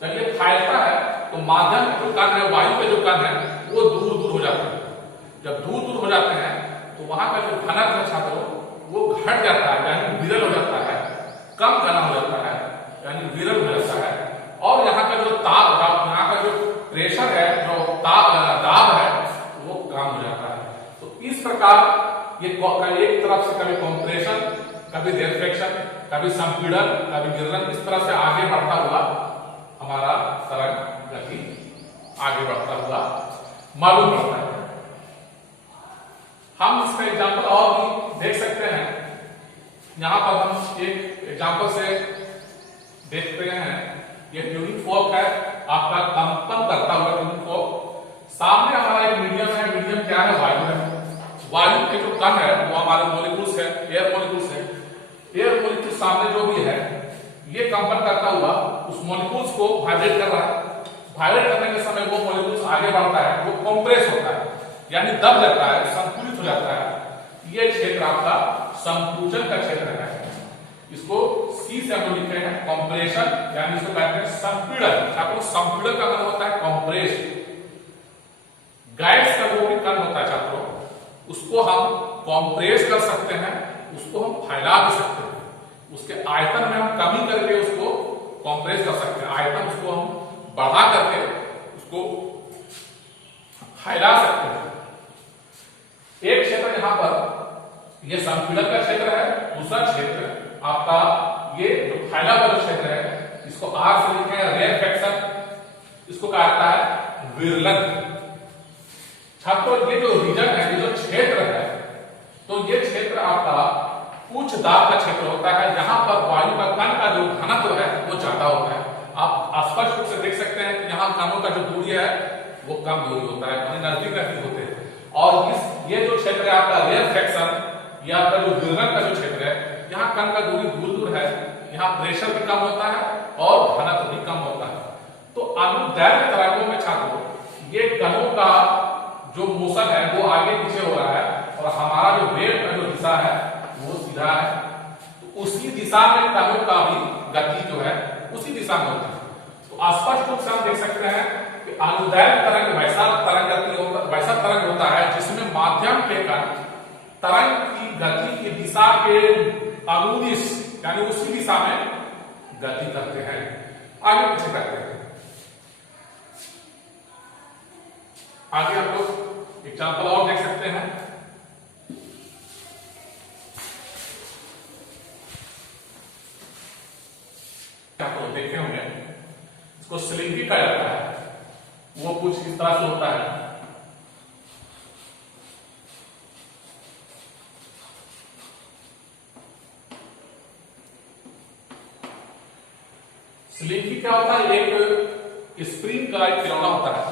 जब ये फैलता है तो माध्यम के जो कण है, वायु के जो कण है, वो दूर दूर हो जाते हैं। जब दूर दूर हो जाते हैं तो वहां का जो घनत्व है छात्रों, वो घट जाता है, यानी विरल हो जाता है, कम घना हो जाता है, यानी विरल हो जाता है। और यहाँ का जो ताप, यहाँ का जो प्रेशर है, जो दाब है, वो कम हो जाता है। तो इस प्रकार ये एक तरफ से कभी कॉम्प्रेशन, कभी रेफ्लेक्शन, कभी संपीड़न, कभी गिरन, इस तरह से आगे बढ़ता हुआ हमारा तरंग गति आगे बढ़ता हुआ मालूम पड़ता है। हम इसका एग्जाम्पल और भी देख सकते हैं। यहां पर हम एक एग्जाम्पल से देखते हैं, ये ट्यूनिंग फोर्क है, आपका कंपन करता हुआ ट्यूनिंग फोर्क। सामने हमारा एक मीडियम है, मीडियम क्या है? वायु है। वायु के जो कण है वो हमारे मॉलिक्यूल्स है, एयर मॉलिक्यूल्स है। एयर मॉलिक्यूल सामने जो भी है, ये कंपन करता हुआ उस मॉलिक्यूल्स को वाइब्रेट कर रहा है। वाइब्रेट करने के समय वो मॉलिक्यूल्स आगे बढ़ता है, वो कंप्रेस होता है, यानी दब जाता है, संकुचित हो जाता है। ये क्षेत्र आपका संकुचन का क्षेत्र है। इसको सी से हम लिखते हैं कंप्रेशन, यानी इसको कहते हैं संपीड़न। आपको संपीड़न का मतलब होता है कंप्रेस। गैस का जो भी कण होता है छात्रों, उसको हम कंप्रेस कर सकते हैं, उसको हम फैला भी सकते हैं। उसके आयतन में हम कमी करके उसको कंप्रेस कर सकते हैं, आयतन उसको हम बढ़ा करके उसको फैला सकते हैं। एक क्षेत्र यहां पर ये संपीड़न का क्षेत्र है, दूसरा क्षेत्र आपका ये जो फैला हुआ जो क्षेत्र है, इसको आर से लिखते हैं रेफ्लेक्शन, इसको कहा जाता है विरलन। छात्रों ये जो रीजन है, ये जो क्षेत्र है, तो ये क्षेत्र आपका उच्च दाब का क्षेत्र होता है, जहां पर वायु का कण का जो घनत्व है वो ज्यादा होता है। आप स्पष्ट रूप से देख सकते हैं कि यहाँ कणों का जो दूरी है वो कम दूरी होता है, नजदीक नजदीक होते हैं। और ये जो क्षेत्र है आपका रेफ्लेक्शन, या आपका जो विरलन का जो क्षेत्र है, यहाँ कण का दूरी दूर दूर है, यहाँ प्रेशर भी कम होता है और घनत्व भी कम होता है। तो अनुदैर्घ्य तरंगों में छात्रों ये कणों का जो मोशन है वो आगे पीछे हो रहा है, और हमारा जो वेव का जो दिशा है वो सीधा है। तो उसी दिशा में कणों का भी गति जो है उसी दिशा में होता है। तो स्पष्ट रूप से हम देख सकते हैं कि अनुदैर्घ्य तरंग वैसा तरंग होता है जिसमें माध्यम के कण तरंग की गति की दिशा के अनुदिश, यानी उसी दिशा में गति करते हैं, आगे पीछे करते हैं। आगे आप लोग एग्जाम्पल और देख सकते हैं। आप लोग देखे होंगे, इसको स्लिंगी कहा जाता है। वो कुछ इस तरह से होता है। स्लिंगी क्या होता है? एक स्प्रिंग का एक खिलौना होता है,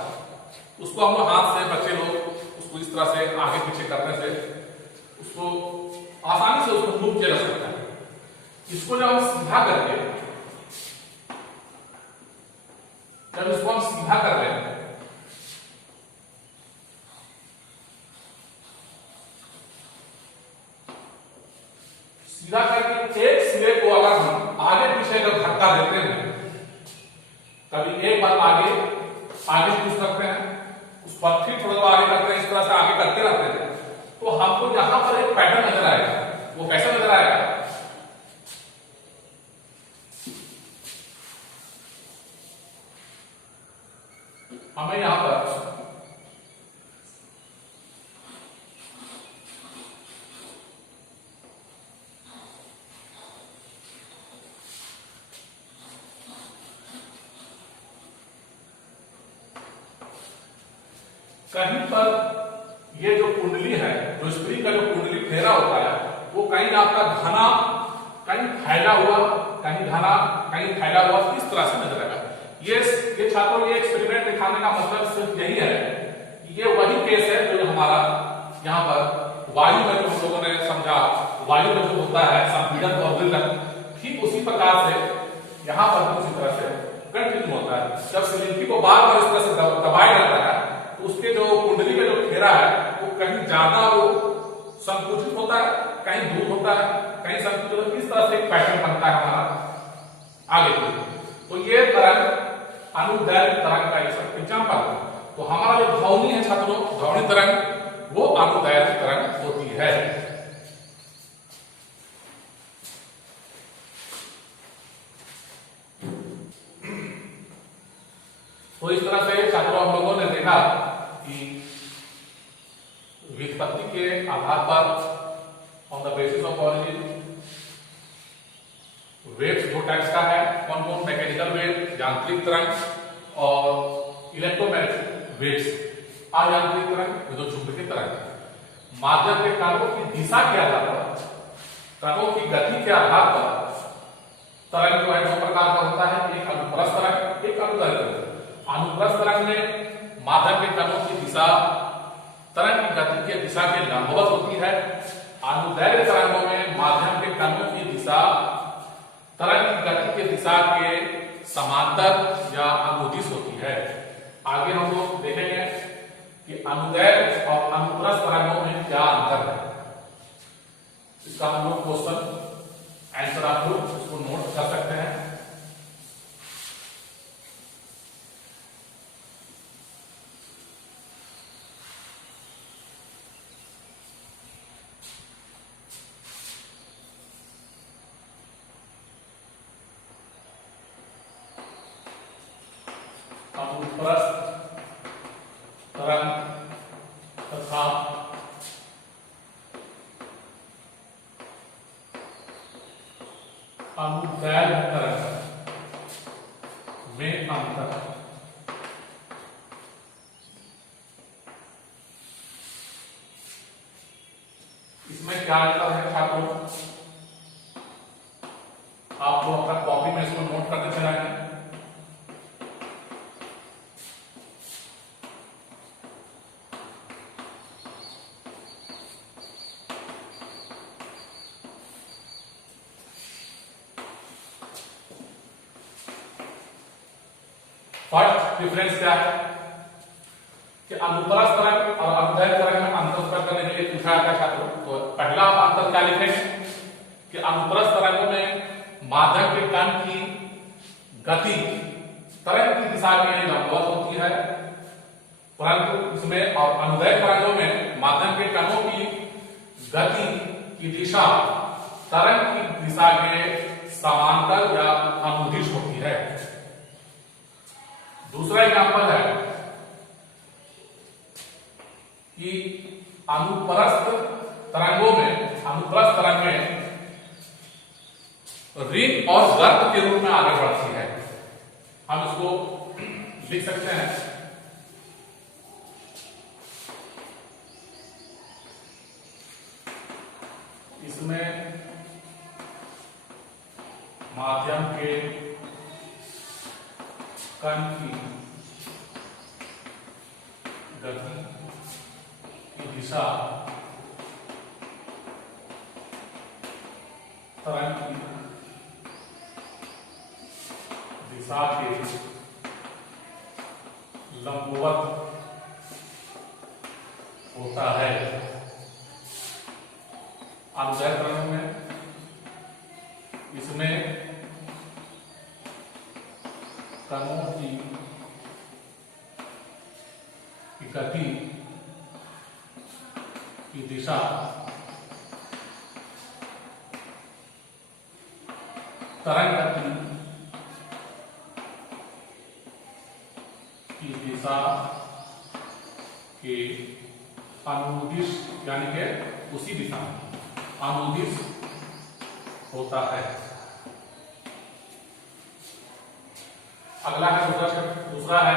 उसको हम लोग हाथ से, बच्चे लोग उसको इस तरह से आगे पीछे करने से उसको आसानी से उसको मूव किया जा सकता है। इसको जब हम सीधा करके, जब इसको हम सीधा कर रहे हैं, सीधा करके एक सिरे को अगर हम आगे पीछे जब धक्का देते हैं, कभी एक बार आगे पुश करते हैं, उस पर फिर थोड़ा आगे करते हैं, इस तरह से आगे करते रहते हैं, तो हमको यहां पर एक पैटर्न नजर आएगा। वो कैसा नजर आएगा? हमें यहां पर कहीं पर ये जो कुंडली है, जो स्प्रिंग का जो कुंडली फेरा होता है, वो कहीं आपका घना, कहीं फैला हुआ, कहीं घना, कहीं फैला हुआ, इस तरह से नजर आएगा। ये छात्रों, ये एक्सपेरिमेंट दिखाने का मतलब सिर्फ यही है कि ये वही केस है जो हमारा यहाँ पर वायु में जो हम लोगों ने समझा, वायु में जो होता है संपीड़न और विलयन, ठीक उसी प्रकार से यहाँ पर उसी तरह से कंटिन्यू होता है। जब सिलिंडर को बार बार इस तरह से दबाया जाता है तो उसके जो कुंडली का जो घेरा है वो कहीं ज्यादा वो संकुचित होता है, कहीं दूर होता है, कहीं संकुचित होता है। इस तरह से एक पैटर्न बनता है हमारा आगे की। तो ये तरंग अनुदैर्घ्य तरंग का एक एग्जाम्पल है। तो हमारा जो ध्वनि है छात्रों, ध्वनि तरंग वो अनुदैर्घ्य तरंग होती है। तो इस तरह से छात्रों हम लोगों ने देखा कि व्युत्पत्ति के आधार पर on the basis of origin waves दो टाइप्स का है। कौन कौन? मैकेनिकल वेव, यांत्रिक तरंग, और इलेक्ट्रोमैग्नेटिक वेव्स, अयांत्रिक तरंग, विद्युत चुंबकीय तरंग। माध्यम के कणों की दिशा के आधार पर, कणों की गति के आधार पर तरंग जो है दो प्रकार का होता है, एक अनुप्रस्थ तरंग, एक अनुदैर्घ्य तरंग। अनुप्रस्थ तरंग में माध्यम के कणों की दिशा तरंग की गति की दिशा के लंबवत होती है। अनुदैर्घ्य तरंगों में माध्यम के कणों की दिशा तरंग की गति की दिशा के समांतर या अनुदिश होती है। आगे हम लोग देखेंगे कि अनुदैर्घ्य और अनुप्रस्थ तरंगों में क्या अंतर है। इसका हम लोग क्वेश्चन आंसर आप लोग इसको नोट कर सकते हैं। अनुप्रस्थ तरंग तथा अनुदैर्घ्य तरंग में अंतर। इसमें क्या अंतर है छात्रों? आप लोग अपना कॉपी में इसको नोट करते चलाएंगे। फर्स्ट डिफरेंस क्या है कि अनुप्रस्थ तरंग और अनुदैर्घ्य तरंग में अंतर करने के लिए पूछा जाता है छात्रों। तो पहला अंतर क्या लिखेंगे कि अनुप्रस्थ तरंगों में माध्यम के कण की गति तरंग की दिशा के लंबवत होती है, परंतु इसमें और अनुदैर्घ्य तरंगों में माध्यम के कणों की गति की दिशा तरंग की दिशा के समांतर या अनुदिश होती है। दूसरा एग्जांपल है कि अनुप्रस्थ तरंगों में, अनुप्रस्थ तरंग में रिंग और गर्त के रूप में आगे बढ़ती है। हम इसको लिख सकते हैं इसमें माध्यम के कण की गति की दिशा तरंग की दिशा के लंबवत होता है। अनुदैर्घ्य तरंग में इसमें कणों की गति की दिशा तरंग गति की दिशा के अनुदिश, यानी कि उसी दिशा में अनुदिश होता है। अगला है दूसरा है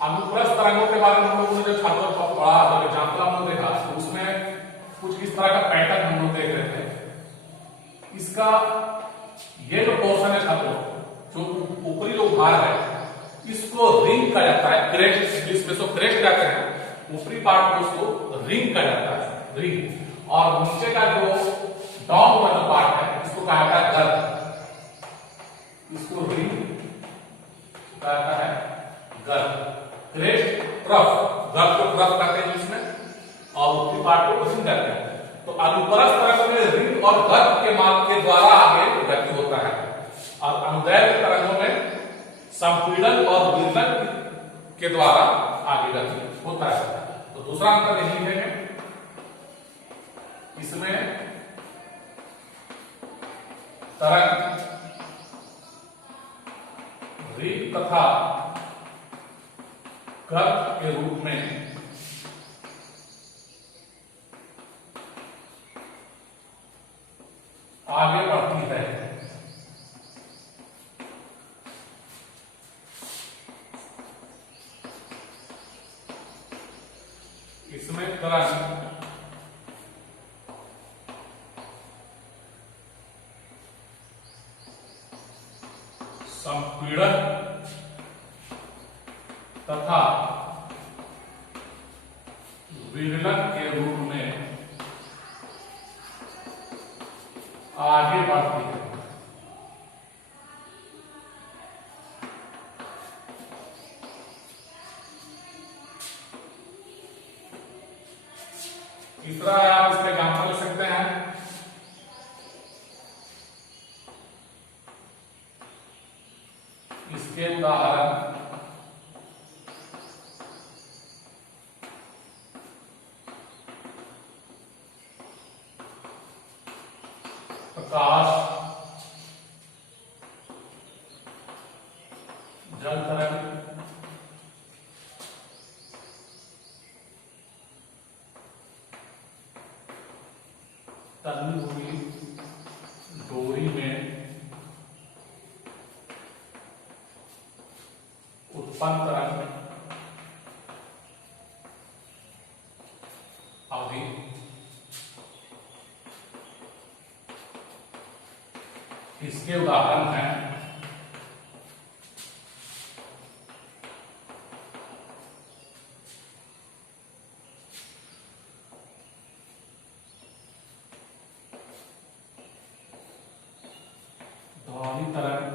अनुप्रस्थ तरंगों के बारे में हम लोगों ने जो छात्रों को पढ़ा, जो एग्जाम्पल हम लोग देखा, तो उसमें कुछ इस तरह का पैटर्न हम लोग देख रहे थे। इसका ये जो पोर्शन है छात्रों, जो ऊपरी जो भाग है, इसको रिंग कहा जाता है, क्रेस्ट, जिसमें सो क्रेस्ट कहते हैं, ऊपरी पार्ट को उसको रिंग कहा जाता है, रिंग। और नीचे का जो डाउन वाला पार्ट है, इसको कहा जाता है गर्त, इसको रिंग कहा जाता है गर्त। क्रेस्ट, ट्रफ, गर्त को ट्रफ कहते हैं इसमें, और ऊपरी पार्ट को रिंग कहते हैं। तो अनुप्रस्थ तरंग में रिंग और गर्त के मार्ग के द्वारा आगे गति होता है, और अनुदैर्घ्य तरंगों में संपीड़न और विदलन के द्वारा आगे गति होता है। तो दूसरा अंतर यही है, इसमें तरंग रिंग तथा गर्त के रूप में आगे बढ़ती है। इसमें तरंग संपीड़न तथा विदलन के रूप में आगे बढ़ती है। तीसरा है, आप इसका एग्जाम्पल ले सकते हैं, इसके उदाहरण प्रकाश, जल तरंग, तन्नी हुई डोरी में उत्पन्न तरंग आदि। इसके उदाहरण हैं ध्वनि तरंग,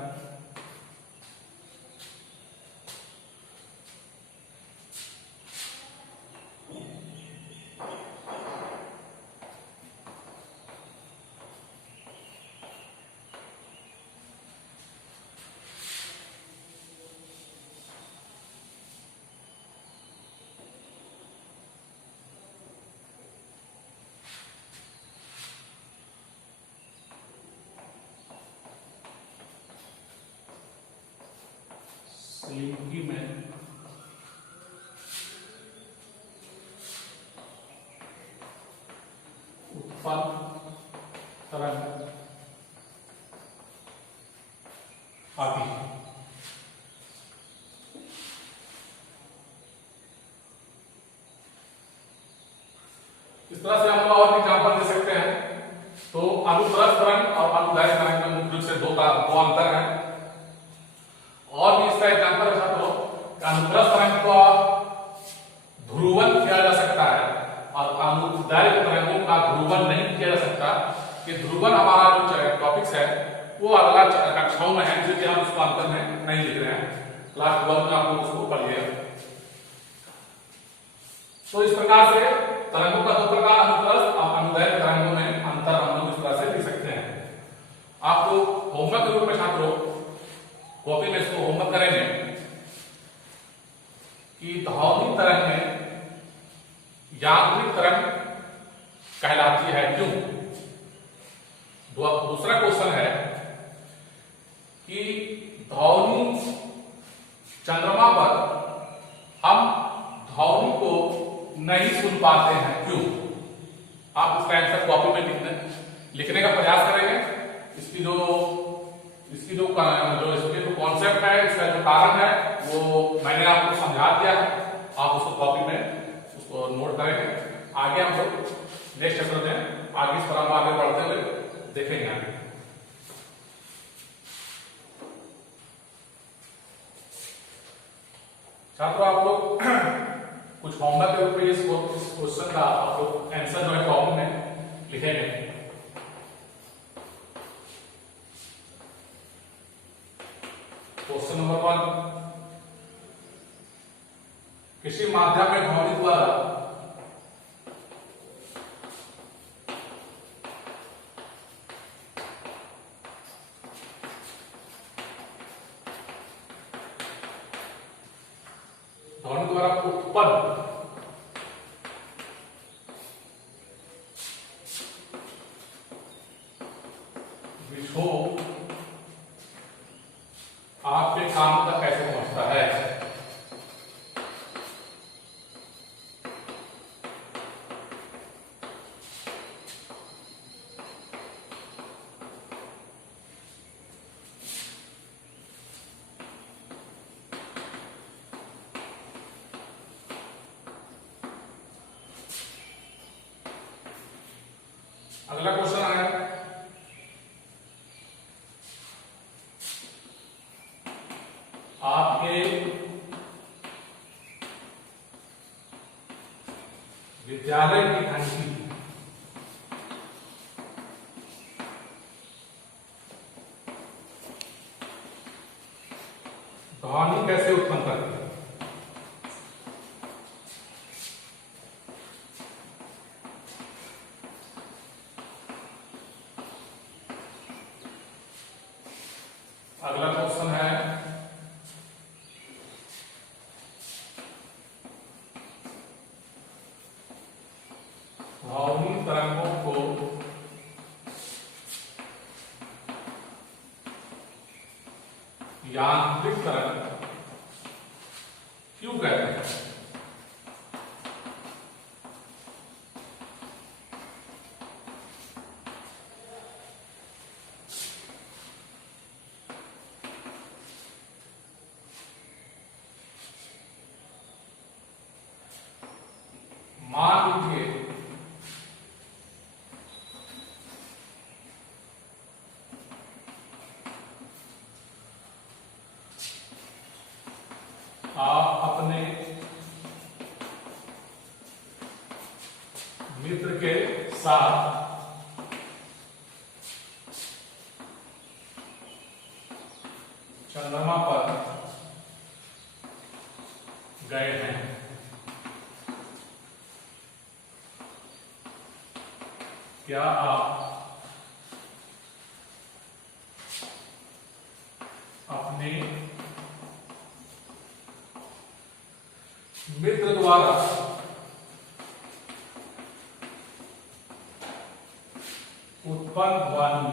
स्लिंगी में उत्पन्न तरंग आदि। इस तरह से हम लोग और एग्जाम्पल दे सकते हैं। तो अनुप्रस्थ तरंग और अनुदैर्घ्य तरंग में मुख्य रूप से दो अंतर है। और भी इसका एग्जाम्पल अच्छा, तो अनुप्रस्थ तरंग को ध्रुवन किया जा सकता है और अनुदैर्घ्य तरंगों का ध्रुवन नहीं किया जा सकता। कि ध्रुवन हमारा जो टॉपिक्स है वो अगला कक्षाओं में है, जिसके हम उसको अंतर में नहीं लिख रहे हैं, क्लास 12 में आप लोग उसको पढ़िए। तो इस प्रकार से तरंगों का दो प्रकार, अनुप्रस्थ और अनुदैर्घ्य तरंगों में अंतर हम लोग इस तरह से लिख सकते हैं। आपको होमवर्क के रूप में छात्रों कॉपी में इसको होमवर्क करेंगे कि ध्वनि तरंग में यांत्रिक तरंग कहलाती है, क्यों? दूसरा क्वेश्चन है कि ध्वनि चंद्रमा पर देखने का प्रयास करेंगे। इसकी जो इसके जो कॉन्सेप्ट है, इसका जो कारण है वो मैंने आपको समझा दिया है। आप उसको कॉपी में उसको नोट करेंगे। आगे हम लोग नेक्स्ट चैप्टर में आगे इस तरह आगे बढ़ते हुए देखेंगे आगे। छात्रों, आप लोग कुछ होमवर्क के रूप में इस क्वेश्चन का आप लोग आंसर जो है प्रॉब्लम में लिखेंगे। क्वेश्चन नंबर 1, किसी माध्यम में ध्वनि द्वारा उत्पन्न विक्षोभ आपके कान तक कैसे पहुंचता है? अगला क्वेश्चन आया, आपके विद्यालय की घंटी ध्वनि कैसे उत्पन्न करती है? अगला क्वेश्चन है, ध्वनि तरंगों को यांत्रिक तरंग क्यों कहते हैं? मान लीजिए आप अपने मित्र के साथ चंद्रमा पर गए हैं। क्या आप अपने मित्र द्वारा उत्पन्न ध्वनि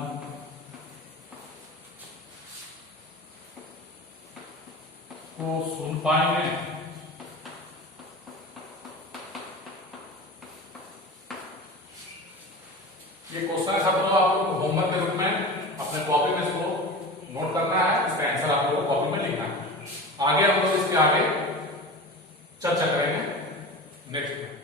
को सुन पाएंगे? ये क्वेश्चन छात्रों आप लोग होमवर्क के रूप में अपने कॉपी में इसको नोट करना है। इसका आंसर आप लोगों को कॉपी में लिखना है। आगे हम लोग इसके आगे चर्चा करेंगे नेक्स्ट में।